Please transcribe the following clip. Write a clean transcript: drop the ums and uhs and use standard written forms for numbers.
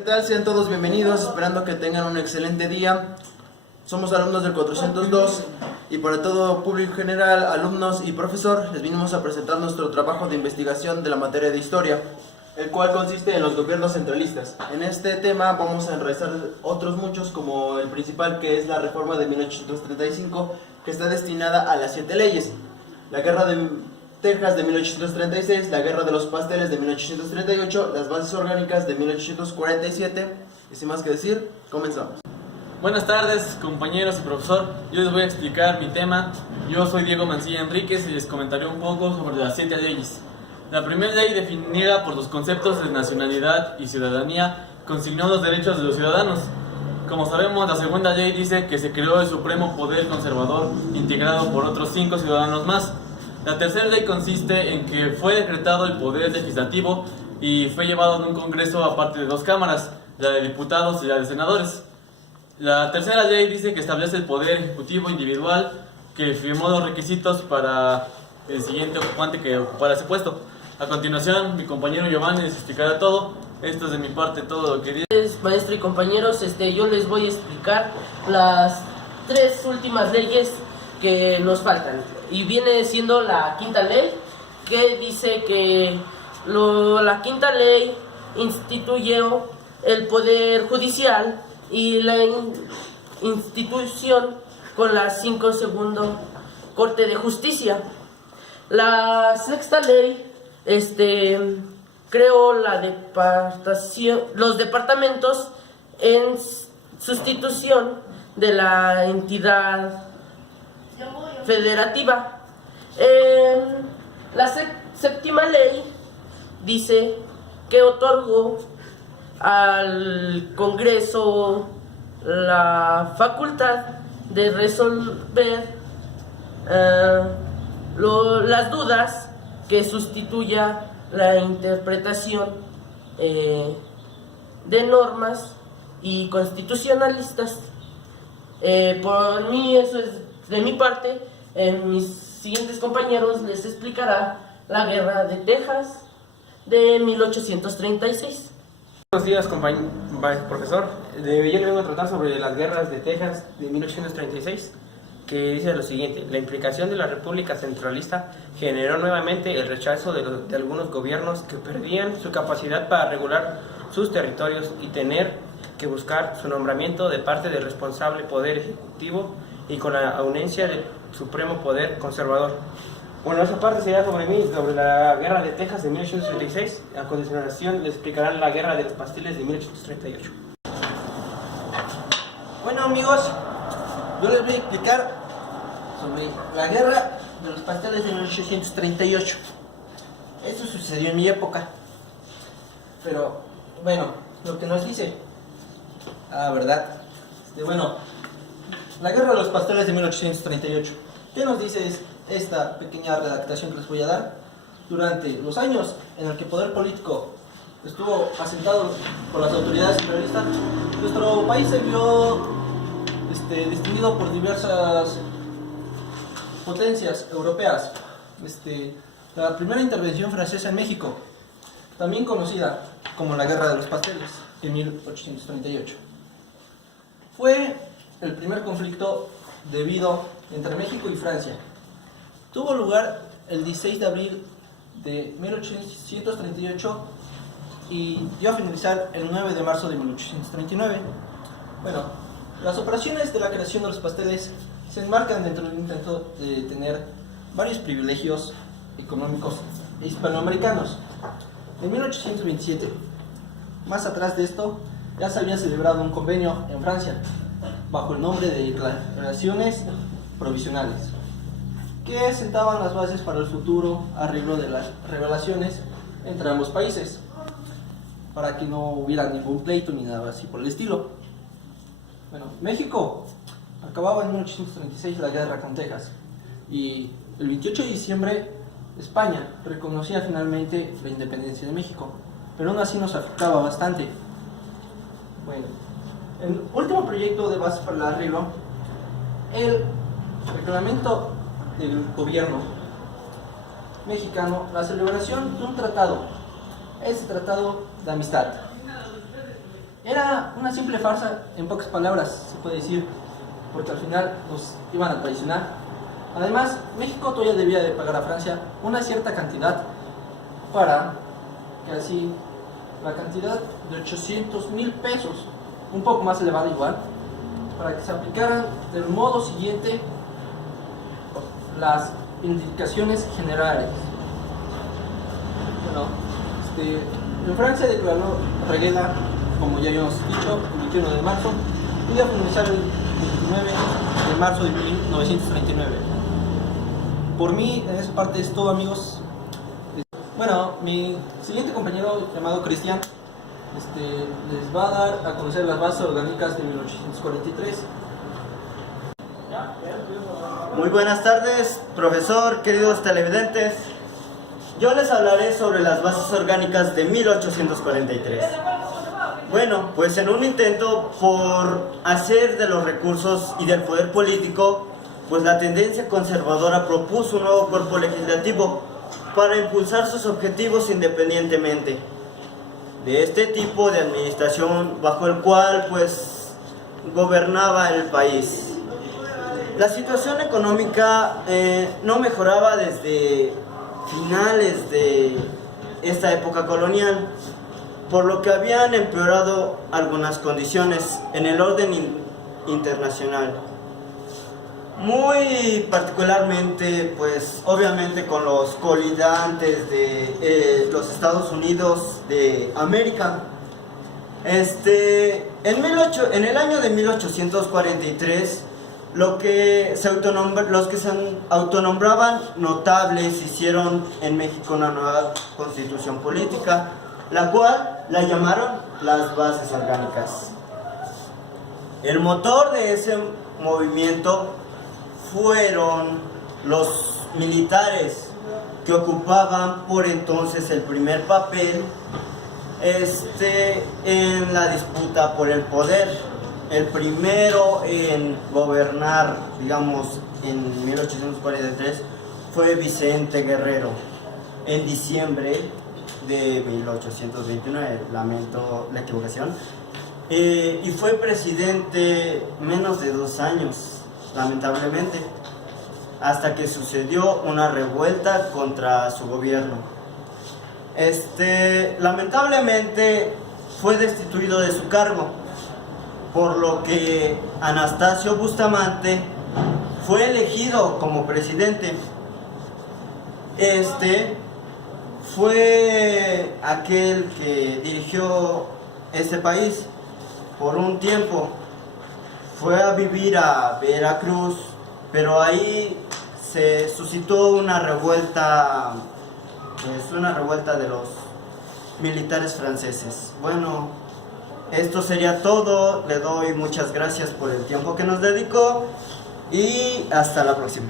¿Qué tal? Sean todos bienvenidos, esperando que tengan un excelente día. Somos alumnos del 402 y para todo público general, alumnos y profesor, les vinimos a presentar nuestro trabajo de investigación de la materia de historia, el cual consiste en los gobiernos centralistas. En este tema vamos a enraizar otros muchos, como el principal, que es la reforma de 1835, que está destinada a las 7 leyes: la guerra de Texas de 1836, la guerra de los pasteles de 1838, las bases orgánicas de 1847. Y sin más que decir, comenzamos. Buenas tardes, compañeros y profesor. Yo les voy a explicar mi tema. Yo soy Diego Mancilla Enríquez y les comentaré un poco sobre las 7 leyes. La primera ley, definida por los conceptos de nacionalidad y ciudadanía, consignó los derechos de los ciudadanos. Como sabemos, la segunda ley dice que se creó el supremo poder conservador, integrado por otros 5 ciudadanos más. La tercera ley consiste en que fue decretado el poder legislativo y fue llevado en un congreso aparte de 2 cámaras, la de diputados y la de senadores. La tercera ley dice que establece el poder ejecutivo individual, que firmó los requisitos para el siguiente ocupante que ocupara ese puesto. A continuación, mi compañero Giovanni les explicará todo. Esto es de mi parte todo lo que dice. Maestro y compañeros, yo les voy a explicar las 3 últimas leyes que nos faltan. Y viene siendo la quinta ley, que dice que la quinta ley instituyó el poder judicial y la institución con la 5ª Corte de Justicia. La sexta ley creó los departamentos en sustitución de la entidad federativa. La séptima ley dice que otorgó al Congreso la facultad de resolver las dudas que sustituya la interpretación de normas y constitucionalistas. Por mí, eso es de mi parte. Mis siguientes compañeros les explicará la guerra de Texas de 1836. Buenos días, profesor. Yo le vengo a tratar sobre las guerras de Texas de 1836, que dice lo siguiente: la implicación de la República Centralista generó nuevamente el rechazo de algunos gobiernos que perdían su capacidad para regular sus territorios y tener que buscar su nombramiento de parte del responsable poder ejecutivo y con la ausencia del supremo poder conservador. Bueno, esa parte sería sobre mí, sobre la guerra de Texas de 1836. A continuación les explicarán la guerra de los pasteles de 1838. Bueno, amigos, yo les voy a explicar sobre la guerra de los pasteles de 1838. Esto sucedió en mi época. Pero, bueno, lo que nos dice... ¿verdad? La guerra de los pasteles de 1838. ¿Qué nos dice esta pequeña redactación que les voy a dar? Durante los años en el que el poder político estuvo asentado por las autoridades imperialistas, nuestro país se vio distinguido por diversas potencias europeas. La primera intervención francesa en México, también conocida como la Guerra de los Pasteles de 1838, fue el primer conflicto entre México y Francia. Tuvo lugar el 16 de abril de 1838 y dio a finalizar el 9 de marzo de 1839. Bueno, las operaciones de la creación de los pasteles se enmarcan dentro de un intento de tener varios privilegios económicos hispanoamericanos. En 1827, más atrás de esto, ya se había celebrado un convenio en Francia bajo el nombre de Declaraciones Provisionales, que sentaban las bases para el futuro arreglo de las relaciones entre ambos países, para que no hubiera ningún pleito ni nada así por el estilo. Bueno, México acababa en 1836 la guerra con Texas, y el 28 de diciembre España reconocía finalmente la independencia de México, pero aún así nos afectaba bastante. Bueno, el último proyecto de base para el arreglo, el reglamento del gobierno mexicano, la celebración de un tratado, ese tratado de amistad. Era una simple farsa, en pocas palabras se puede decir, porque al final nos iban a traicionar. Además, México todavía debía de pagar a Francia una cierta cantidad para que así la cantidad de 800,000 pesos, un poco más elevada igual, para que se aplicaran del modo siguiente las indicaciones generales. Bueno, en Francia declaró reguera, como ya habíamos dicho, el 21 de marzo, y iba a finalizar el 29 de marzo de 1939. Por mí, en esa parte es todo, amigos. Bueno, mi siguiente compañero, llamado Cristian, les va a dar a conocer las bases orgánicas de 1843. Muy buenas tardes, profesor, queridos televidentes. Yo les hablaré sobre las bases orgánicas de 1843. Bueno, pues en un intento por hacer de los recursos y del poder político, pues la tendencia conservadora propuso un nuevo cuerpo legislativo para impulsar sus objetivos independientemente de este tipo de administración bajo el cual pues gobernaba el país. La situación económica no mejoraba desde finales de esta época colonial, por lo que habían empeorado algunas condiciones en el orden internacional. Muy particularmente, pues obviamente con los colidantes de los Estados Unidos de América. En el año de 1843, los que se autonombraban notables hicieron en México una nueva constitución política, la cual la llamaron las bases orgánicas. El motor de ese movimiento fueron los militares, que ocupaban por entonces el primer papel en la disputa por el poder. El primero en gobernar, digamos, en 1843 fue Vicente Guerrero, en diciembre de 1829, lamento la equivocación, y fue presidente menos de 2 años, lamentablemente, hasta que sucedió una revuelta contra su gobierno. Lamentablemente fue destituido de su cargo, por lo que Anastasio Bustamante fue elegido como presidente. Fue aquel que dirigió ese país por un tiempo. Fue a vivir a Veracruz, pero ahí se suscitó una revuelta de los militares franceses. Bueno, esto sería todo. Le doy muchas gracias por el tiempo que nos dedicó y hasta la próxima.